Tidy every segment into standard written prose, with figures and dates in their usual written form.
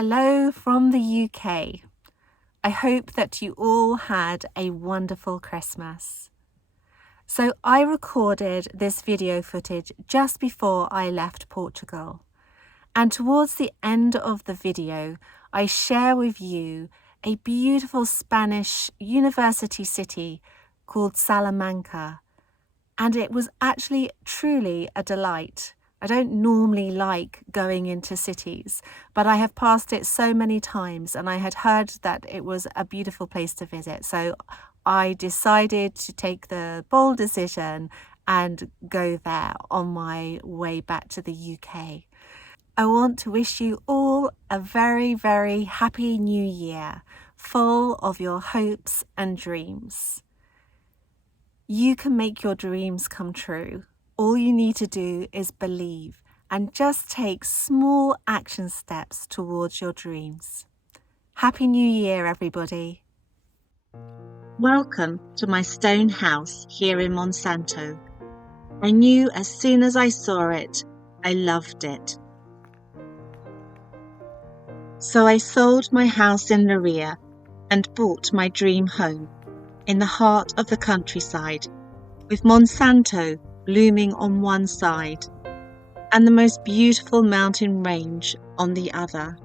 Hello from the UK. I hope that you all had a wonderful Christmas. So I recorded this video footage just before I left Portugal. And towards the end of the video, I share with you a beautiful Spanish university city called Salamanca. And it was actually truly a delight. I don't normally like going into cities, but I have passed it so many times and I had heard that it was a beautiful place to visit. So I decided to take the bold decision and go there on my way back to the UK. I want to wish you all a very, very happy new year, full of your hopes and dreams. You can make your dreams come true. All you need to do is believe and just take small action steps towards your dreams. Happy New Year, everybody. Welcome to my stone house here in Monsanto. I knew as soon as I saw it, I loved it. So I sold my house in the rear and bought my dream home in the heart of the countryside, with Monsanto looming on one side and the most beautiful mountain range on the other.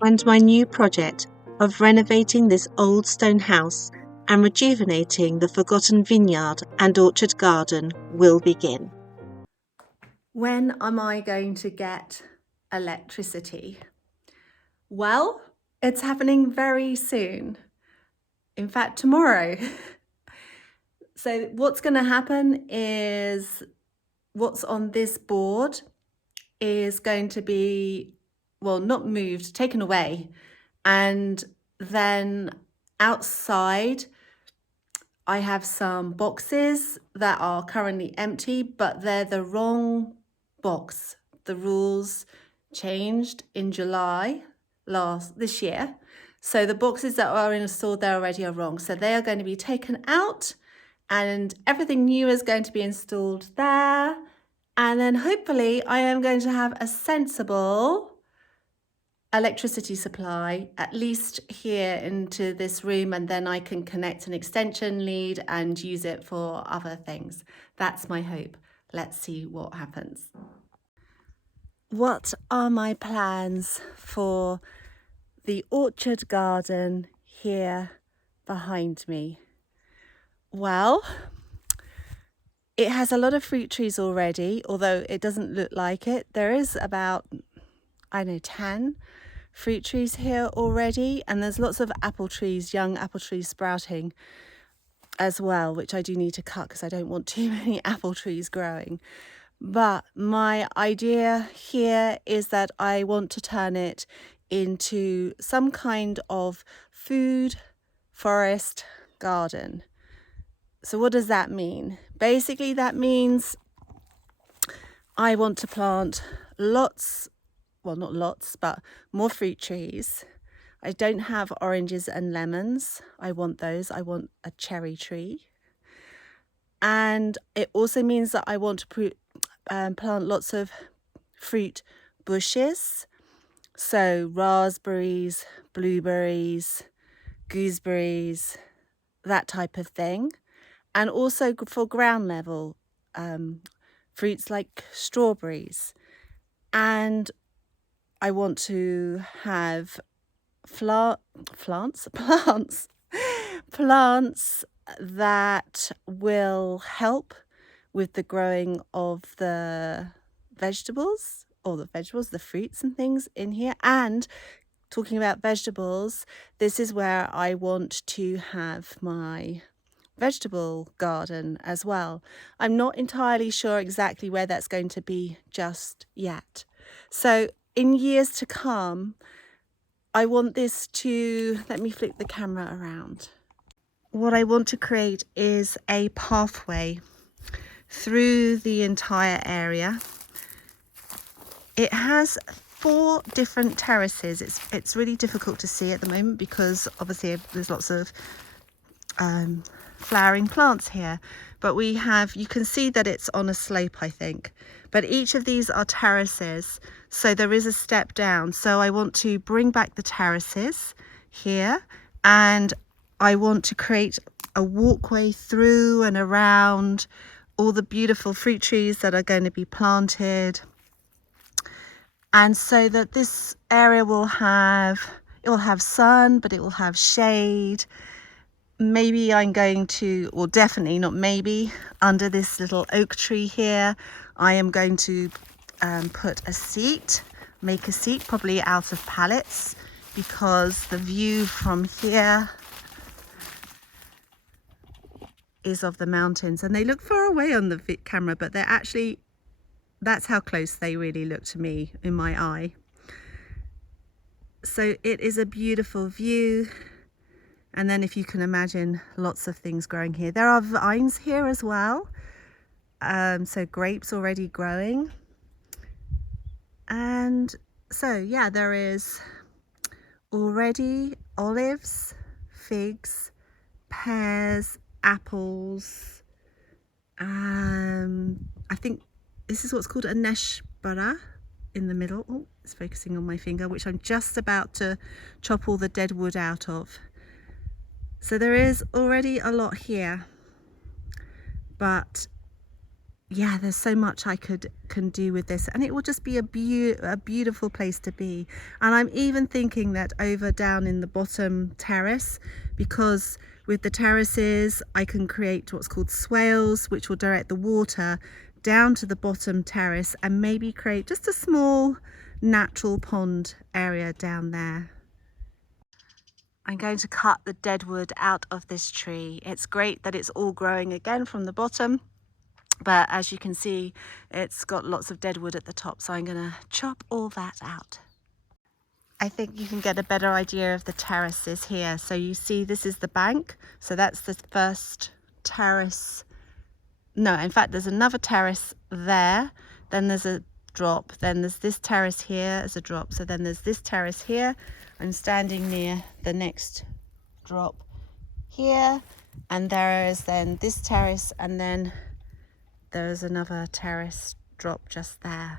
And my new project of renovating this old stone house and rejuvenating the forgotten vineyard and orchard garden will begin. When am I going to get electricity? Well, it's happening very soon. In fact, tomorrow. So what's going to happen is what's on this board is going to be, well, not moved, taken away. And then outside, I have some boxes that are currently empty, but they're the wrong box. The rules changed in July this year. So the boxes that are installed there already are wrong. So they are going to be taken out and everything new is going to be installed there. And then hopefully I am going to have a sensible electricity supply, at least here into this room, and then I can connect an extension lead and use it for other things. That's my hope. Let's see what happens. What are my plans for the orchard garden here behind me? Well, it has a lot of fruit trees already, although it doesn't look like it. There is about, 10 fruit trees here already, and there's lots of apple trees, young apple trees sprouting as well, which I do need to cut because I don't want too many apple trees growing. But my idea here is that I want to turn it into some kind of food forest garden. So what does that mean? Basically, that means I want to plant lots, well, not lots, but more fruit trees. I don't have oranges and lemons. I want those. I want a cherry tree. And it also means that I want to plant lots of fruit bushes. So raspberries, blueberries, gooseberries, that type of thing. And also for ground level fruits like strawberries. And I want to have plants that will help with the growing of the vegetables, the fruits and things in here. And talking about vegetables, this is where I want to have my vegetable garden as well. I'm not entirely sure exactly where that's going to be just yet. So in years to come, I want this to, let me flip the camera around. What I want to create is a pathway through the entire area. It has 4 different terraces. It's really difficult to see at the moment because obviously there's lots of flowering plants here, but we have, you can see that it's on a slope, I think, but each of these are terraces, so there is a step down. So I want to bring back the terraces here, and I want to create a walkway through and around all the beautiful fruit trees that are going to be planted, and so that this area will have, it will have sun, but it will have shade. Maybe I'm going to, or definitely not maybe, under this little oak tree here, I am going to put a seat, make a seat probably out of pallets, because the view from here is of the mountains, and they look far away on the camera, but they're actually, that's how close they really look to me in my eye. So it is a beautiful view. And then if you can imagine, lots of things growing here. There are vines here as well. So grapes already growing. And so, yeah, there is already olives, figs, pears, apples. I think this is what's called a neshbara in the middle. Oh, it's focusing on my finger, which I'm just about to chop all the dead wood out of. So there is already a lot here, but yeah, there's so much I can do with this, and it will just be a beautiful place to be. And I'm even thinking that over down in the bottom terrace, because with the terraces I can create what's called swales, which will direct the water down to the bottom terrace, and maybe create just a small natural pond area down there. I'm going to cut the dead wood out of this tree. It's great that it's all growing again from the bottom, but as you can see, it's got lots of dead wood at the top, so I'm going to chop all that out. I think you can get a better idea of the terraces here. So you see this is the bank, so that's the first terrace. No, in fact there's another terrace there, then there's a drop, then there's this terrace here as a drop, so then there's this terrace here. I'm standing near the next drop here, and there is then this terrace, and then there is another terrace drop just there.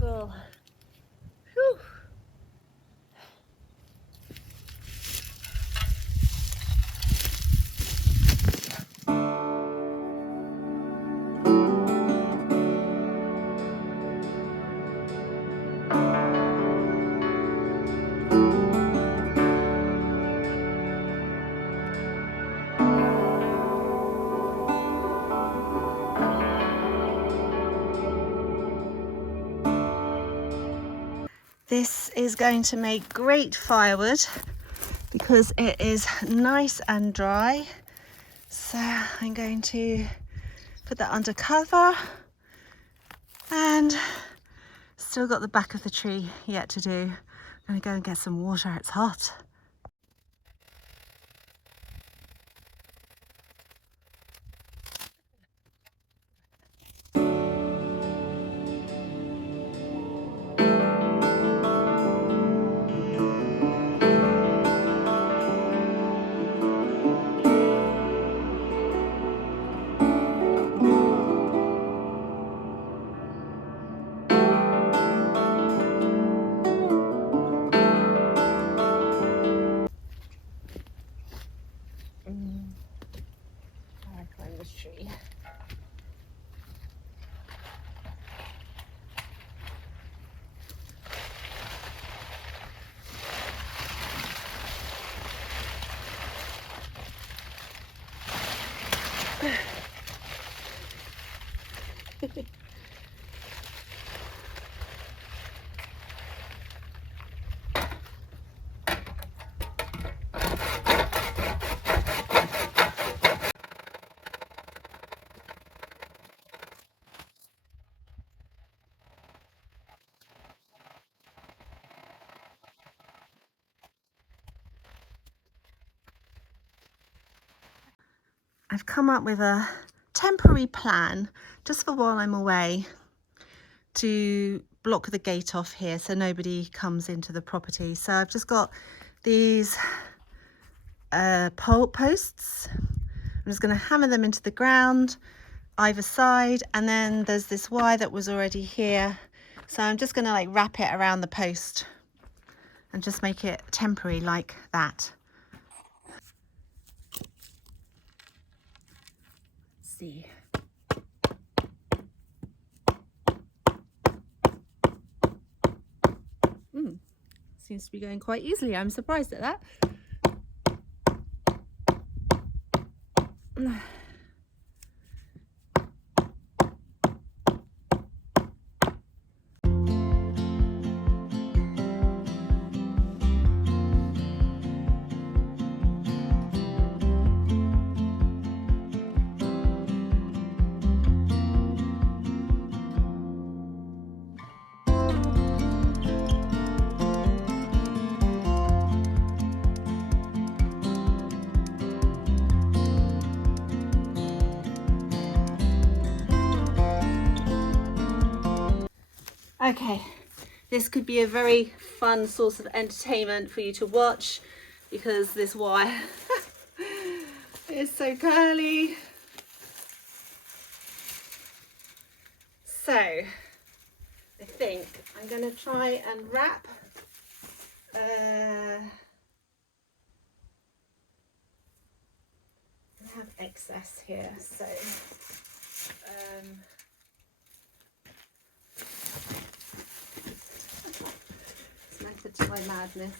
Cool. Whew. This is going to make great firewood because it is nice and dry. So I'm going to put that under cover, and still got the back of the tree yet to do. I'm going to go and get some water, it's hot. I've come up with a temporary plan just for while I'm away to block the gate off here so nobody comes into the property. So I've just got these pole posts. I'm just going to hammer them into the ground either side, and then there's this wire that was already here, so I'm just going to like wrap it around the post and just make it temporary like that. Let's see. Seems to be going quite easily. I'm surprised at that. Okay, this could be a very fun source of entertainment for you to watch because this wire is so curly. So I think I'm going to try and wrap I have excess here, so it's method to my madness.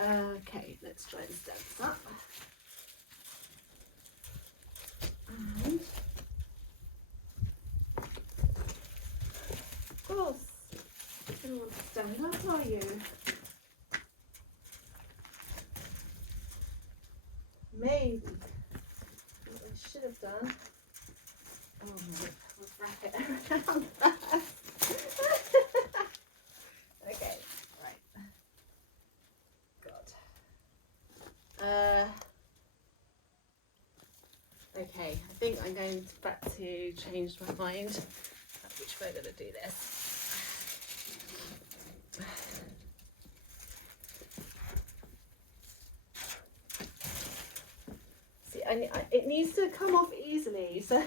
Okay, let's try and stand this up. And of course, you don't want to stand up, are you? Maybe what I should have done. Oh no, we'll wrap it around first. Okay, right. God. Okay, I think I'm going back to change my mind about which way I'm going to do this. See, it needs to come off easily, so.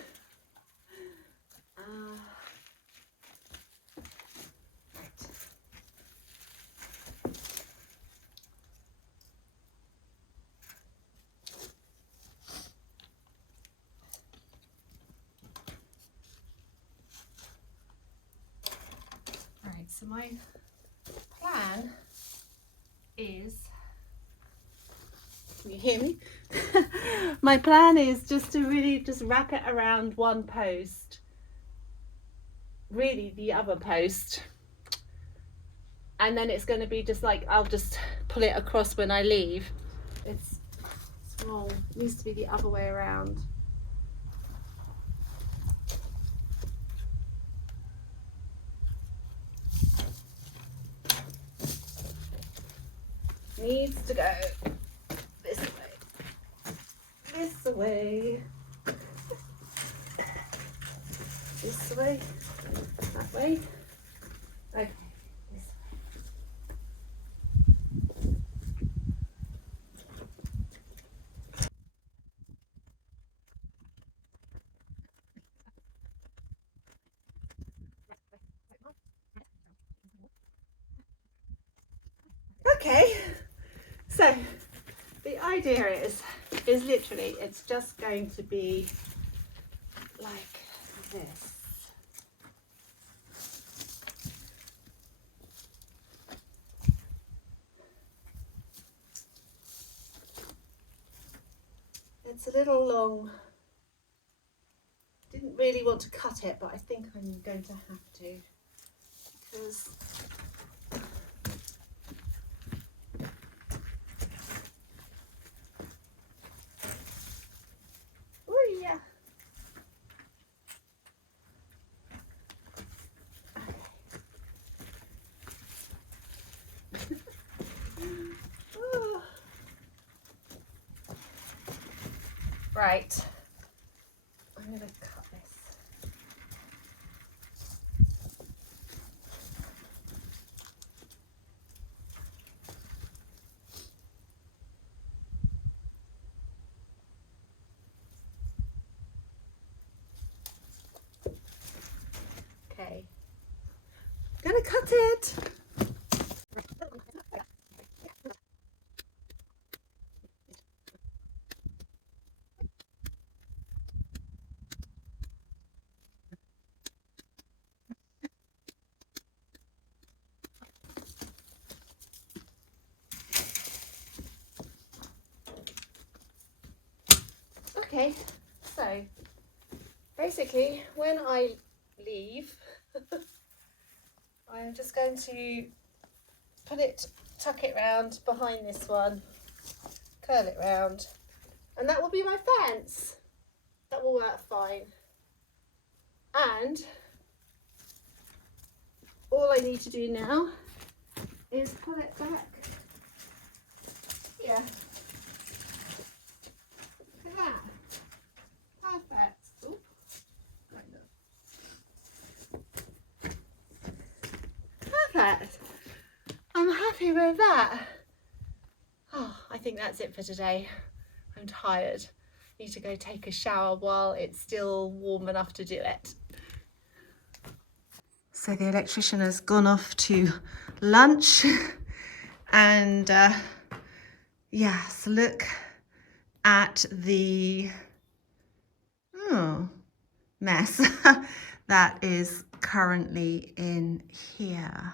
So my plan is, can you hear me? My plan is just to really just wrap it around one post, really the other post, and then it's going to be just like, I'll just pull it across when I leave. It's wrong, it needs to be the other way around. Needs to go this way, this way, that way. Okay, this way. Okay, so the idea is literally, it's just going to be like this. It's a little long. Didn't really want to cut it, but I think I'm going to have to, because oh yeah. Oh. Right, I'm going to cut this. Okay, I'm going to cut it. Okay, so basically when I leave, I'm just going to tuck it round behind this one, curl it round, and that will be my fence. That will work fine. And all I need to do now is pull it back here. Look at that. Perfect. Ooh, kind of. Perfect. I'm happy with that. Oh, I think that's it for today. I'm tired. Need to go take a shower while it's still warm enough to do it. So the electrician has gone off to lunch and yes, look at the mess that is currently in here.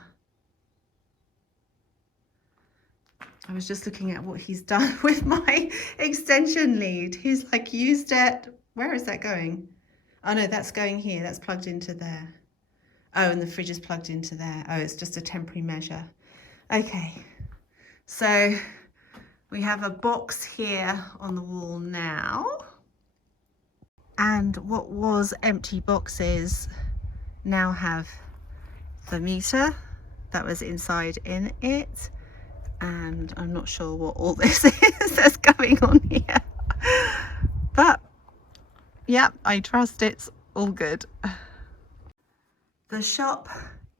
I was just looking at what he's done with my extension lead. He's like used it. Where is that going? Oh no, that's going here. That's plugged into there. Oh, and the fridge is plugged into there. Oh, it's just a temporary measure. Okay, so we have a box here on the wall now. And what was empty boxes now have the meter that was inside in it. And I'm not sure what all this is that's going on here. But yeah, I trust it's all good. The shop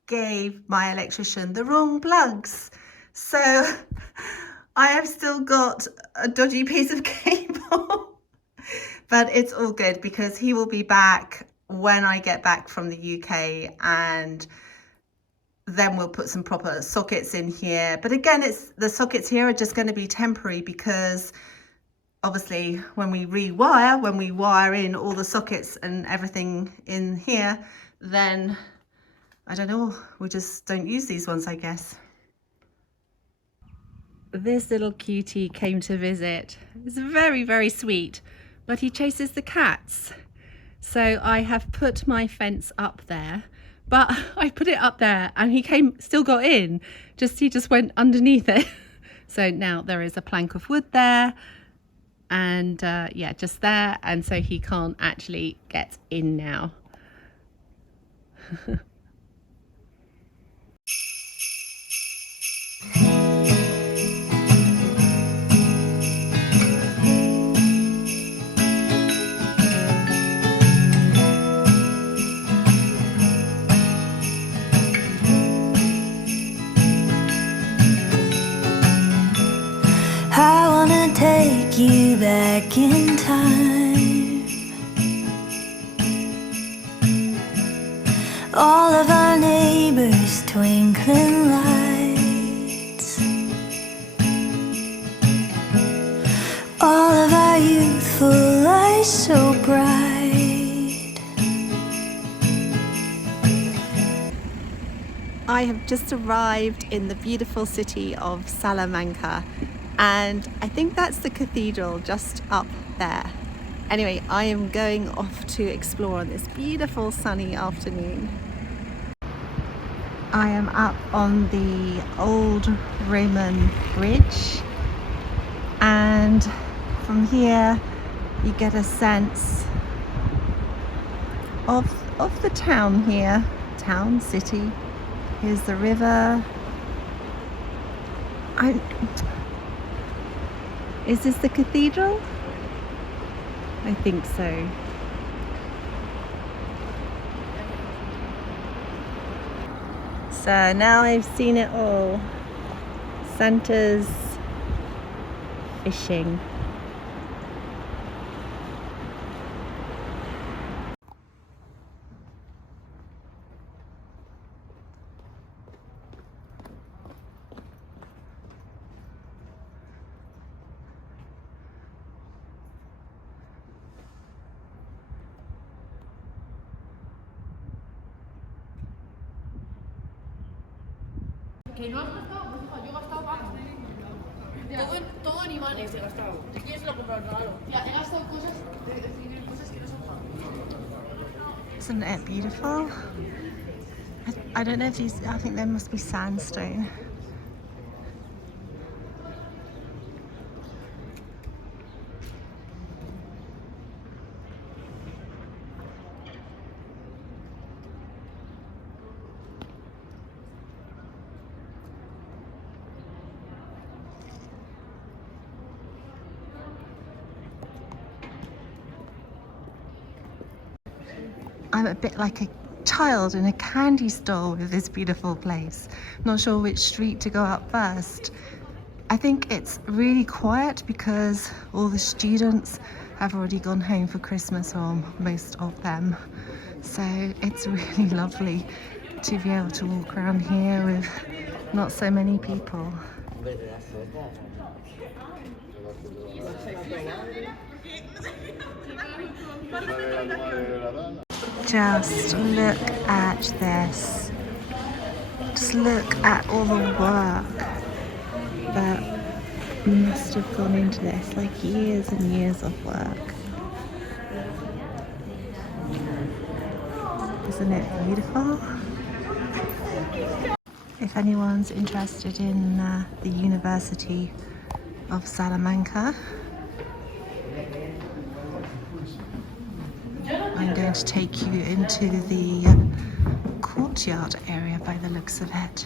gave my electrician the wrong plugs. So I have still got a dodgy piece of cable. But it's all good because he will be back when I get back from the UK, and then we'll put some proper sockets in here. But again, the sockets here are just going to be temporary because obviously when we wire in all the sockets and everything in here, then I don't know, we just don't use these ones, I guess. This little cutie came to visit. It's very, very sweet, but he chases the cats. So I have put my fence up there, but I put it up there and he still got in, he just went underneath it. So now there is a plank of wood there and yeah, just there. And so he can't actually get in now. I wanna take you back in time. All of our neighbors' twinkling lights, all of our youthful eyes so bright. I have just arrived in the beautiful city of Salamanca, and I think that's the cathedral just up there. Anyway, I am going off to explore on this beautiful sunny afternoon. I am up on the old Roman bridge, and from here you get a sense of the town here, city. Here's the river. Is this the cathedral? I think so. So now I've seen it all. Santa's fishing. Que no has gastado, pues hija, yo he gastado más. Todo en imanes he gastado. Si quieres lo compro el regalo. Ya, he gastado cosas que no son para. Isn't it beautiful? I don't know if these, I think there must be sandstone. I'm a bit like a child in a candy store with this beautiful place. Not sure which street to go up first. I think it's really quiet because all the students have already gone home for Christmas, or most of them. So it's really lovely to be able to walk around here with not so many people. Just look at this. Just look at all the work that must have gone into this, like years and years of work. Isn't it beautiful? If anyone's interested in the University of Salamanca, I'm going to take you into the courtyard area by the looks of it.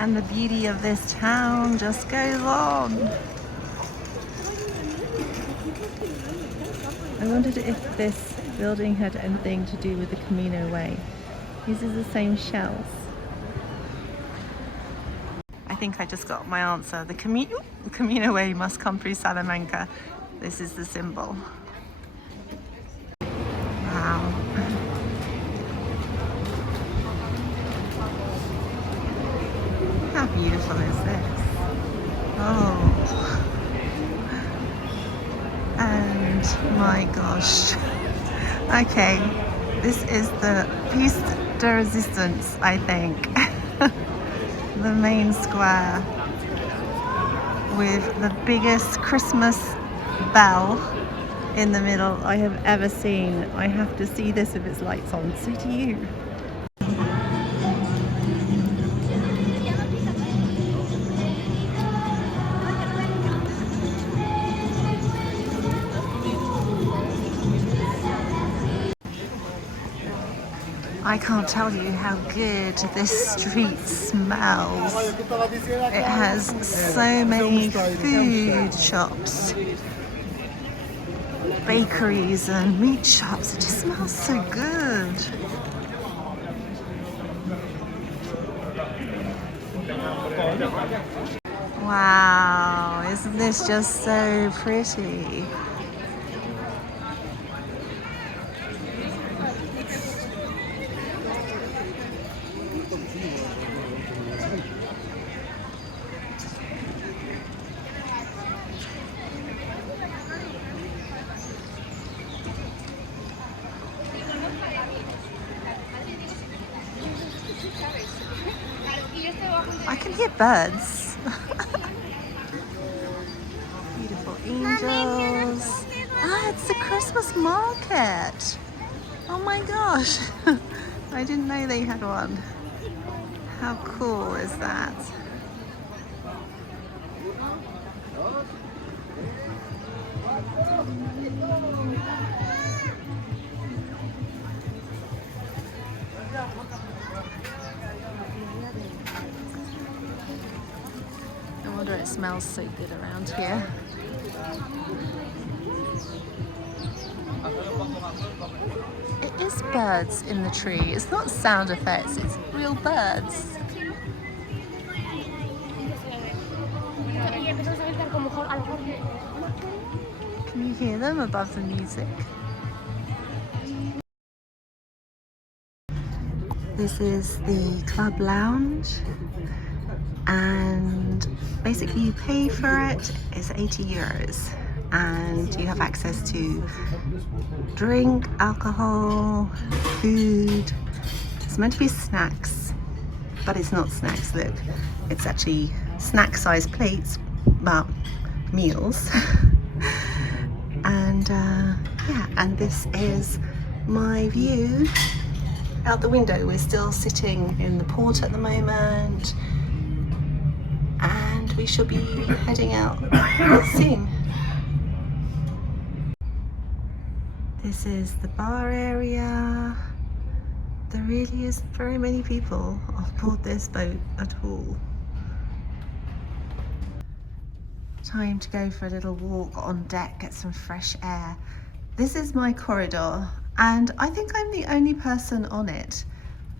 And the beauty of this town just goes on. I wondered if this building had anything to do with the Camino Way. These are the same shells. I think I just got my answer. The Camino Way must come through Salamanca. This is the symbol. Wow. How beautiful is this? Oh, and my gosh. Okay, this is the piece de resistance, I think. The main square with the biggest Christmas bell in the middle I have ever seen. I have to see this with its lights on. So do you. I can't tell you how good this street smells. It has so many food shops, bakeries and meat shops. It just smells so good. Wow, isn't this just so pretty? I can hear birds. Beautiful angels. Ah, it's the Christmas market. Oh my gosh. I didn't know they had one. How cool is that? No wonder it smells so good around here. It is birds in the tree. It's not sound effects, it's real birds. Can you hear them above the music? This is the club lounge, and basically you pay for it. It's 80 euros and you have access to drink, alcohol, food. It's meant to be snacks, but it's not snacks. Look, it's actually snack-sized plates, but meals. And yeah, and this is my view out the window. We're still sitting in the port at the moment, and we should be heading out soon. This is the bar area. There really isn't very many people on board this boat at all. Time to go for a little walk on deck, get some fresh air. This is my corridor, and I think I'm the only person on it.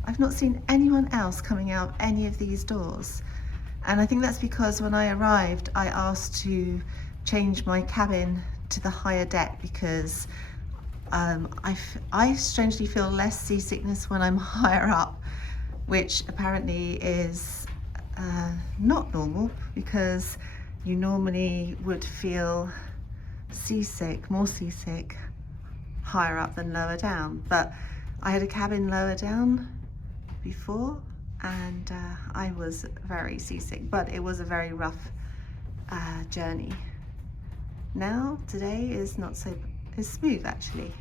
I've not seen anyone else coming out any of these doors. And I think that's because when I arrived, I asked to change my cabin to the higher deck because I strangely feel less seasickness when I'm higher up, which apparently is not normal, because you normally would feel seasick, more seasick, higher up than lower down. But I had a cabin lower down before, and I was very seasick, but it was a very rough journey. Now, today is not so, it's smooth actually.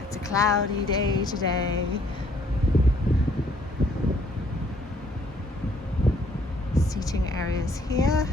It's a cloudy day today. Seating areas here.